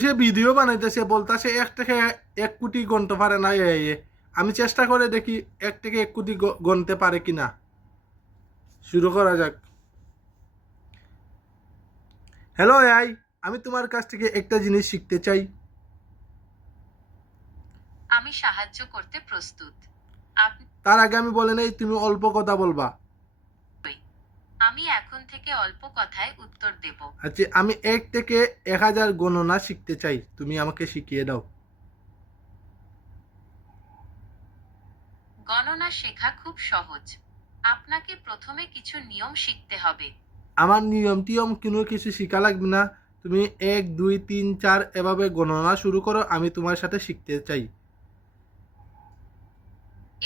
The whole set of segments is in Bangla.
সে ভিডিও বানাইতেছে বলতাছে এক থেকে এক কোটি গণতে পারে না এ। আমি চেষ্টা করে দেখি এক থেকে এক কোটি গণতে পারে কিনা। শুরু করা যাক। হ্যালো আই আমি তোমার কাছ থেকে একটা জিনিস শিখতে চাই। আমি সাহায্য করতে প্রস্তুত। তার আগে আমি বলে নেই তুমি অল্প কথা বলবা। আমি এখন থেকে অল্প কথায় উত্তর দেব। আচ্ছা আমি এক থেকে এক হাজার গণনা শিখতে চাই। তুমি আমাকে শিখিয়ে দাও। গণনা শেখা খুব সহজ। আপনাকে প্রথমে কিছু নিয়ম শিখতে হবে। আমার নিয়ম টিয়ম কোনো কিছু শিখা লাগবে না। তুমি এক দুই তিন চার এভাবে গণনা শুরু করো আমি তোমার সাথে শিখতে চাই।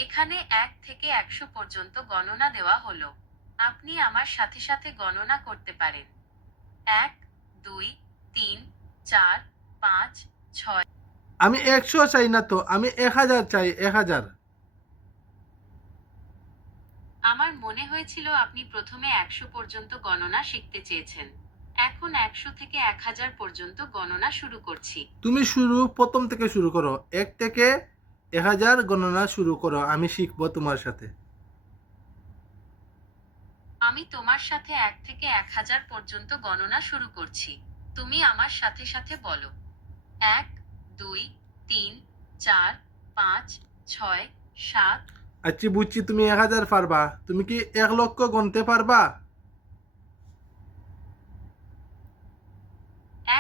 এখানে এক থেকে একশো পর্যন্ত গণনা দেওয়া হলো। আপনি আমার সাথে সাথে গণনা করতে পারেন। এক দুই তিন চার পাঁচ ছয়। আমি একশো চাই না তো আমি এক হাজার চাই এক হাজার। আমার মনে হয়েছিল আপনি প্রথমে একশো পর্যন্ত গণনা শিখতে চেয়েছেন। এখন একশো থেকে এক হাজার পর্যন্ত গণনা শুরু করছি। তুমি শুরু প্রথম থেকে শুরু করো। এক থেকে এক হাজার গণনা শুরু করো আমি শিখব তোমার সাথে। আমি তোমার সাথে এক থেকে এক হাজার পর্যন্ত গণনা শুরু করছি। তুমি আমার সাথে সাথে বলো। এক দুই তিন চার পাঁচ ছয় সাত। আচ্ছা বুঝছি তুমি এক হাজার পারবা। তুমি কি এক লক্ষ গণতে পারবা?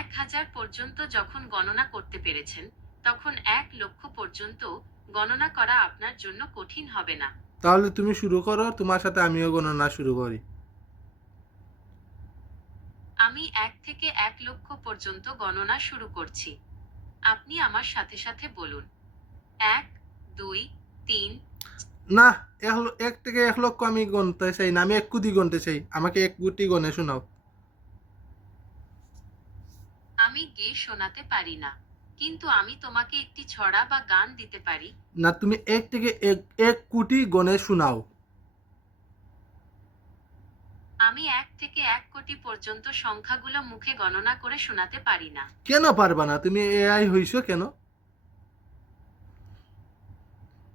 এক হাজার পর্যন্ত যখন গণনা করতে পেরেছেন তখন এক লক্ষ পর্যন্ত গণনা করা আপনার জন্য কঠিন হবে না। তাহলে তুমি শুরু করো তোমার সাথে আমিও গণনা শুরু করি। আমি এক থেকে এক লক্ষ পর্যন্ত গণনা শুরু করছি। আপনি আমার সাথে সাথে বলুন। এক দুই তিন। না এক থেকে এক লক্ষ আমি গণতে চাই না আমি এক কোটি গণতে চাই। আমাকে এক কোটি গণে শোনাও। আমি গে শোনাতে পারি না। কিন্তু আমি তোমাকে একটি ছড়া বা গান দিতে পারি। না তুমি এক থেকে এক এক কোটি গণে শোনাও। আমি এক থেকে এক কোটি পর্যন্ত সংখ্যাগুলো মুখে গণনা করে শোনাতে পারি না। কেন পারবা না? তুমি এআই হইছো কেন?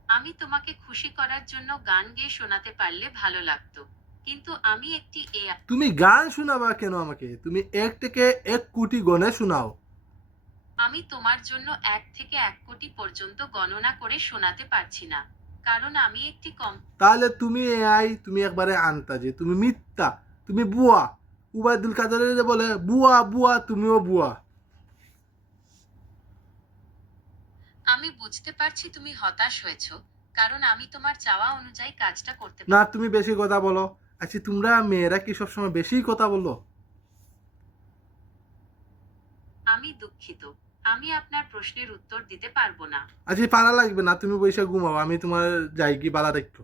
আমি তোমাকে খুশি করার জন্য গান গেয়ে শোনাতে পারলে ভালো লাগতো। কিন্তু আমি একটি এ তুমি গান শোনাবা কেন আমাকে? তুমি এক থেকে এক কোটি গণে শোনাও। আমি তোমার জন্য এক থেকে এক কোটি পর্যন্ত গণনা করে শোনাতে পারছি না। কারণ আমি একটি কম তাহলে তুমি এআই তুমি একবারে আনতাজে তুমি মিথ্যা তুমি বুয়া। উবায়দুল কাদের যে বলে বুয়া বুয়া তুমিও বুয়া। আমি বুঝতে পারছি তুমি হতাশ হয়েছো কারণ আমি তোমার চাওয়া অনুযায়ী কাজটা করতে না তুমি বেশি কথা বলো। আচ্ছা তোমরা মেয়েরা কি সবসময় বেশি কথা বলো? আমি দুঃখিত। আমি আপনার প্রশ্নের উত্তর দিতে পারব না। আচ্ছা পারা লাগবে না, তুমি বৈশা ঘুমাও, আমি তোমার যাই কি বালা দেখো